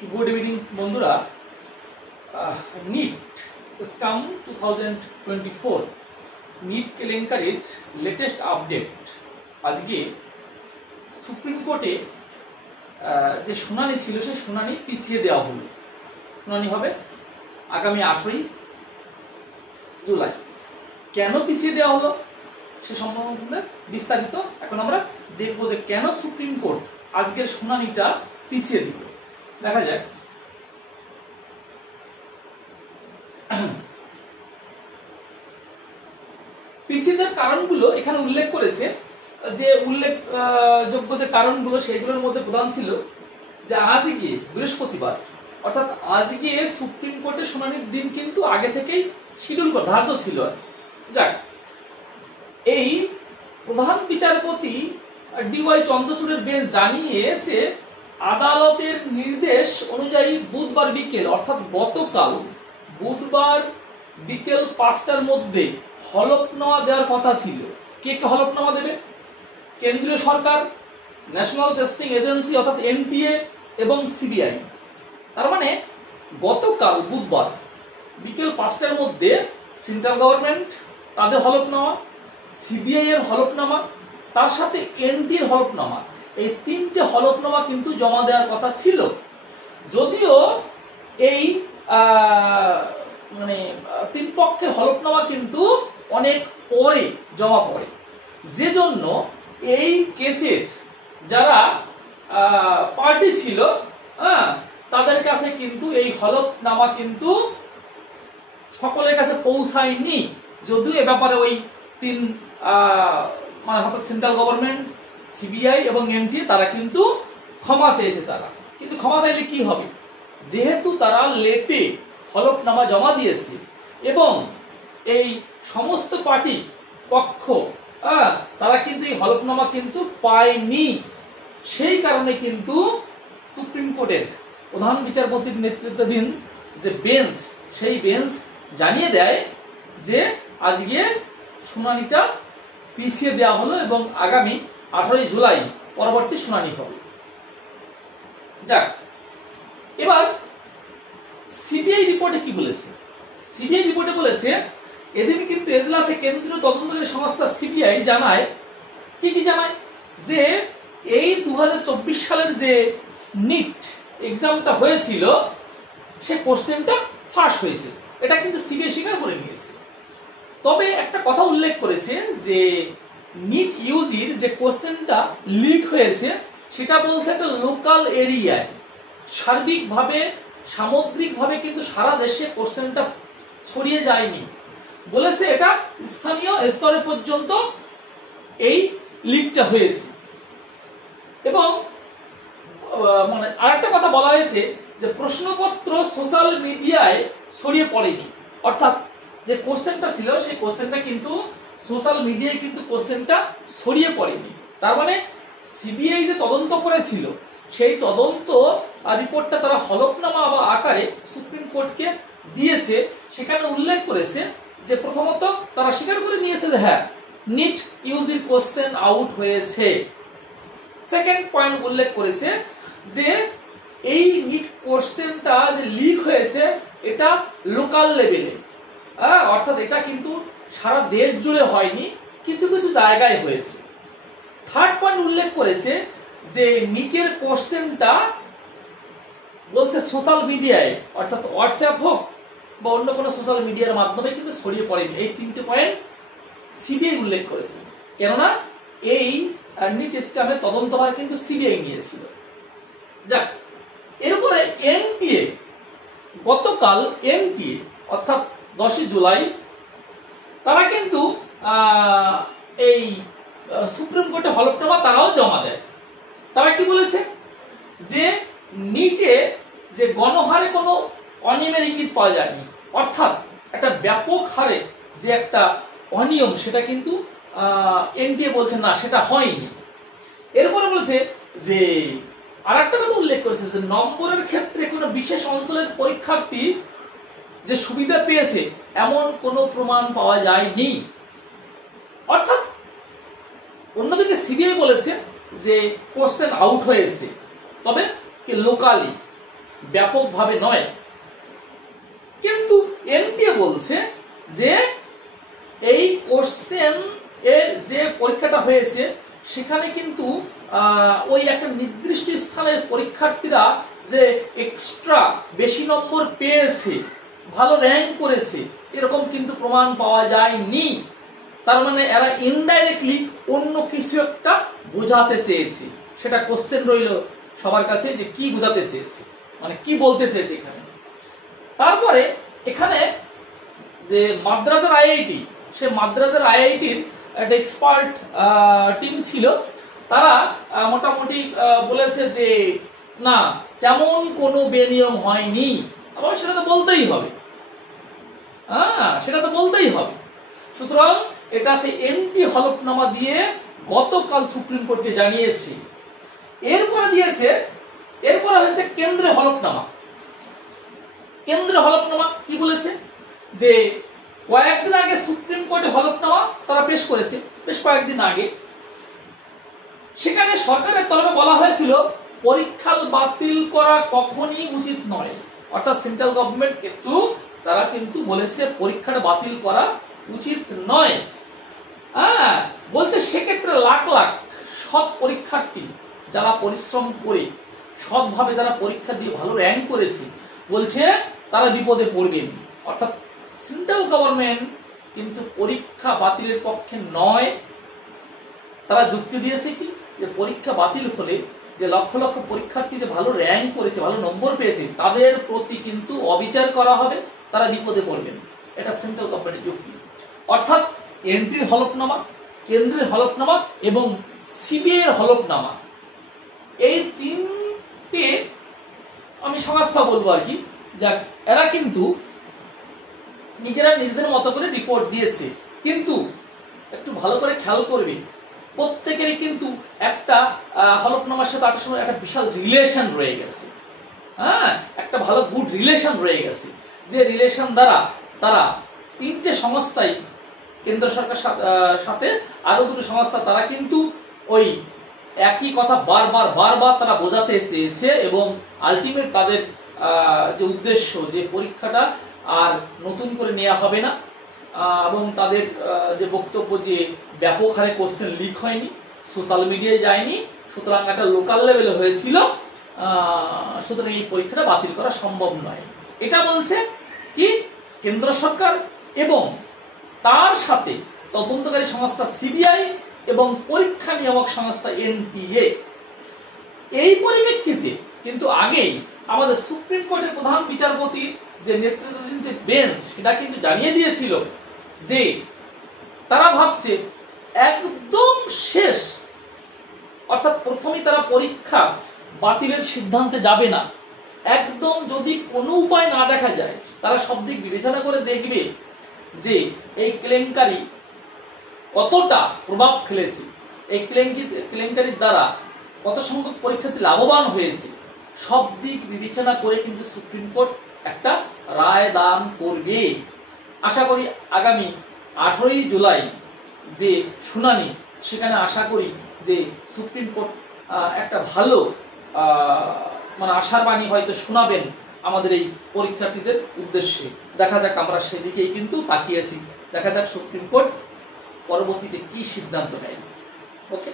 Good evening बंधुरा NEET scam 2024 NEET केलेंकारिर latest update आज के सुप्रीम कोर्टे जे शुनानी छिलो सेई शुनानी पिछिए देওয়া হলো शुनानी হবে आगामी 8 जुलाई केन पिछिए देওয়া হলো সে সম্পর্কে বিস্তারিত এখন আমরা দেখব যে কেন সুপ্রিম কোর্ট আজকের শুনানিটা পিছিয়ে দিল। দেখা যায় পিছিয়ে দেওয়ার কারণগুলো এখানে উল্লেখ করেছে, যে উল্লেখযোগ্য যে কারণগুলো সেগুলোর মধ্যে প্রধান ছিল যে আজকে বৃহস্পতিবার অর্থাৎ আজকে সুপ্রিম কোর্টের শুনানির দিন কিন্তু আগে থেকেই শিডিউল করা ধার্য ছিল। যাক, এই প্রধান বিচারপতি ডিওয়াই চন্দ্রচূড়ের বেঞ্চ জানিয়েছে আদালতের নির্দেশ অনুযায়ী বুধবার বিকেল অর্থাৎ গতকাল বুধবার বিকেল 5টার মধ্যে হলফনামা দেওয়ার কথা ছিল। কে কে হলফনামা দেবে? কেন্দ্রীয় সরকার, ন্যাশনাল টেস্টিং এজেন্সি অর্থাৎ এনটিএ এবং সিবিআই। তার মানে গতকাল বুধবার বিকেল 5টার মধ্যে সেন্ট্রাল গভর্নমেন্ট তাদের হলফনামা, সিবিআই এর হলফনামা, তার সাথে এনটিএর হলফনামা, এই তিনটে হলফনামা কিন্তু জমা দেওয়ার কথা ছিল। যদিও এই মানে তিন পক্ষের হলফনামা কিন্তু অনেক পরে জমা পড়ে, যে জন্য এই কেসের যারা পার্টি ছিল তাদের কাছে কিন্তু এই হলফনামা কিন্তু সকলের কাছে পৌঁছায়নি। যদিও এ ব্যাপারে ওই তিন মানে অর্থাৎ সেন্ট্রাল গভর্নমেন্ট, সিবিআই এবং এনটিএ তারা কিন্তু ক্ষমা চেয়েছে। তারা কিন্তু ক্ষমা চাইলে কি হবে, যেহেতু তারা লেটে হলফনামা জমা দিয়েছে এবং এই সমস্ত পার্টি পক্ষ তারা কিন্তু এই হলফনামা কিন্তু পায়নি। সেই কারণে কিন্তু সুপ্রিম কোর্টের প্রধান বিচারপতির নেতৃত্বাধীন যে বেঞ্চ, সেই বেঞ্চ জানিয়ে দেয় যে আজকে শুনানিটা পিছিয়ে দেওয়া হলো এবং আগামী 18 জুলাই পরবর্তী শুনানি হবে। যাক, এবার সিবিআই রিপোর্টে কি বলেছে? সিবিআই রিপোর্টে বলেছে এদিন কিন্তু এজলাসে কেন্দ্রীয় তদন্তকারী সংস্থা সিবিআই জানায় কি জানায়, যে এই 2024 সালের যে নিট এক্সামটা হয়েছিল সে কোশ্চেনটা ফাঁস হয়েছে, এটা কিন্তু সিবিআই স্বীকার করে নিয়েছে। তবে একটা কথা উল্লেখ করেছে যে নিট ইউজির যে কোশ্চেনটা লিক হয়েছে সেটা বলছে একটা লোকাল এরিয়ায়, সার্বিকভাবে সামগ্রিকভাবে কিন্তু সারা দেশে কোশ্চেনটা ছড়িয়ে যায়নি। বলেছে এটা স্থানীয় স্তরে পর্যন্ত এই লিকটা হয়েছে। এবং মানে আরেকটা কথা বলা হয়েছে যে প্রশ্নপত্র সোশ্যাল মিডিয়ায় ছড়িয়ে পড়েনি, অর্থাৎ যে কোশ্চেনটা ছিল সেই কোশ্চেনটা কিন্তু সোশ্যাল মিডিয়ায় কিন্তু কোশ্চেনটা ছড়িয়ে পড়েনি। তার মানে সিবিআই যে তদন্ত করেছিল সেই তদন্ত রিপোর্টটা তারা হলফনামা আকারে সুপ্রিম কোর্টকে দিয়েছে। সেখানে উল্লেখ করেছে যে প্রথমত তারা স্বীকার করে নিয়েছে যে হ্যাঁ নিট ইউজির কোশ্চেন আউট হয়েছে। সেকেন্ড পয়েন্ট উল্লেখ করেছে যে এই নিট কোশ্চেনটা যে লিক হয়েছে এটা লোকাল লেভেলে, অর্থাৎ এটা কিন্তু সারা দেশ জুড়ে হয়নি, কিছু কিছু জায়গায় হয়েছে। থার্ড পয়েন্ট উল্লেখ করেছে যে নিটের কোশ্চেনটা বলছে সোশ্যাল মিডিয়ায় অর্থাৎ হোয়াটসঅ্যাপ হোক বা অন্য কোনো সোশ্যাল মিডিয়ার মাধ্যমে কিন্তু ছড়িয়ে পড়েনি। এই তিনটে পয়েন্ট সিবিআই উল্লেখ করেছে, কেননা এই নিট স্ক্যামের তদন্তভার কিন্তু সিবিআই নিয়েছিল। যাক, এরপরে এনটিএ গতকাল এনটিএ অর্থাৎ 10 জুলাই তারা কিন্তু এই সুপ্রিম কোর্টে হলফনামা তারাও জমা দেয়। তারা কি বলেছে যে নিটে যে গণহারে কোনো অনিয়মের ইঙ্গিত পাওয়া যায়নি, অর্থাৎ একটা ব্যাপক হারে যে একটা অনিয়ম সেটা কিন্তু এনটিএ বলছে না সেটা হয়নি। এরপরে বলেছে যে আরেকটা কথা উল্লেখ করেছে যে নম্বরের ক্ষেত্রে কোনো বিশেষ অঞ্চলের পরীক্ষার্থী যে সুবিধা পেয়েছে এমন কোনো প্রমাণ পাওয়া যায়নি। অর্থাৎ অন্যদিকে সিবিআই বলেছে যে কোশ্চেন আউট হয়েছে, তবে লোকালি ব্যাপকভাবে নয়। কিন্তু এনটিএ বলছে যে এই কোশ্চেন এর যে পরীক্ষাটা হয়েছে সেখানে কিন্তু ওই একটা নির্দিষ্ট স্থানের পরীক্ষার্থীরা যে এক্সট্রা বেশি নম্বর পেয়েছে, ভালো র্যাঙ্ক করেছে, এরকম কিন্তু প্রমাণ পাওয়া যায়নি। তার মানে এরা ইনডাইরেক্টলি অন্য কিছু একটা বোঝাতে চেয়েছে। সেটা কোশ্চেন রইল সবার কাছে যে কি বোঝাতে চেয়েছে, মানে কি বলতে চেয়েছে এখানে। তারপরে এখানে যে মাদ্রাজের আইআইটি, সে মাদ্রাজের আইআইটির একটা এক্সপার্ট টিম ছিল, তারা মোটামুটি বলেছে যে না, তেমন কোনো বেনিয়ম হয়নি। আবার সেটা তো বলতেই হবে, সেটা তো বলতেই হবে। সুতরাং এটা সে এনটি হলফনামা দিয়ে গতকাল সুপ্রিম কোর্টকে জানিয়েছে। এরপরে হয়েছে কেন্দ্রের হলফনামা। কেন্দ্রের হলফনামা কি বলেছে যে কয়েকদিন আগে সুপ্রিম কোর্টে হলফনামা তারা পেশ করেছে, বেশ কয়েকদিন আগে। সেখানে সরকারের তরফে বলা হয়েছিল পরীক্ষা বাতিল করা কখনই উচিত নয়। অর্থাৎ সেন্ট্রাল গভর্নমেন্ট কিন্তু তারা কিন্তু বলেছে পরীক্ষাটা বাতিল করা উচিত নয়। বলছে সেক্ষেত্রে লাখ লাখ সৎ পরীক্ষার্থী যারা পরিশ্রম করে সৎভাবে যারা পরীক্ষা দিয়ে ভালো র্যাঙ্ক করেছে, বলছে তারা বিপদে পড়বেন। অর্থাৎ সেন্ট্রাল গভর্নমেন্ট কিন্তু পরীক্ষা বাতিলের পক্ষে নয়। তারা যুক্তি দিয়েছে কি যে পরীক্ষা বাতিল হলে যে লক্ষ লক্ষ পরীক্ষার্থী যে ভালো র্যাঙ্ক করেছে, ভালো নম্বর পেয়েছে, তাদের প্রতি কিন্তু অবিচার করা হবে, তারা বিপদে পড়বেন। এটা সেন্ট্রাল গভর্নমেন্টের যুক্তি। অর্থাৎ এন্ট্রির হলফনামা, কেন্দ্রের হলফনামা এবং সিবিআই এর হলফনামা, এই তিনটে আমি সংস্থা বলবো আর কি, যাক এরা কিন্তু নিজেরা নিজেদের মতো করে রিপোর্ট দিয়েছে। কিন্তু একটু ভালো করে খেয়াল করবে, প্রত্যেকেরই কিন্তু একটা হলফনামার সাথে একটা সময় একটা বিশাল রিলেশন রয়ে গেছে। একটা ভালো গুড রিলেশন রয়ে গেছে, যে রিলেশন দ্বারা তারা তিনটে সংস্থাই, কেন্দ্র সরকার সাথে আরো দুটো সংস্থা, তারা কিন্তু ওই একই কথা বারবার তারা বোঝাতে চেয়েছে। এবং আলটিমেট তাদের যে উদ্দেশ্য, যে পরীক্ষাটা আর নতুন করে নেওয়া হবে না, এবং তাদের যে বক্তব্য যে ব্যাপক হারে কোশ্চেন লিক হয়নি, সোশ্যাল মিডিয়ায় যায়নি, সুতরাং একটা লোকাল লেভেলে হয়েছিল, সুতরাং এই পরীক্ষাটা বাতিল করা সম্ভব নয়। এটা বলছে কি কেন্দ্র সরকার এবং তার সাথে তদন্তকারী সংস্থা সিবিআই এবং পরীক্ষা নিয়ামক সংস্থা এনটিএ। এই পরিপ্রেক্ষিতে কিন্তু আগেই আমাদের সুপ্রিম কোর্টের প্রধান বিচারপতি যে নেতৃত্বাধীন যে বেঞ্চ, সেটা কিন্তু জানিয়ে দিয়েছিল যে তারা ভাবছে একদম শেষ, অর্থাৎ প্রথমেই তারা পরীক্ষা বাতিলের সিদ্ধান্তে যাবে না। একদম যদি কোনো উপায় না দেখা যায়, তারা সব দিক বিবেচনা করে দেখবে যে এই কেলেঙ্কারি কতটা প্রভাব ফেলেছে, এই কেলেঙ্কারির দ্বারা কত সংখ্যক পরীক্ষার্থী লাভবান হয়েছে, সব দিক বিবেচনা করে কিন্তু সুপ্রিম কোর্ট একটা রায় দান করবে। আশা করি আগামী 18ই জুলাই যে শুনানি, সেখানে আশা করি যে সুপ্রিম কোর্ট একটা ভালো মানে আশার বাণী হয়তো শোনাবেন আমাদের এই পরীক্ষার্থীদের উদ্দেশ্যে। দেখা যাক, আমরা সেদিকেই কিন্তু তাকিয়েছি। দেখা যাক সুপ্রিম কোর্ট পরবর্তীতে কি সিদ্ধান্ত নেয়। ওকে।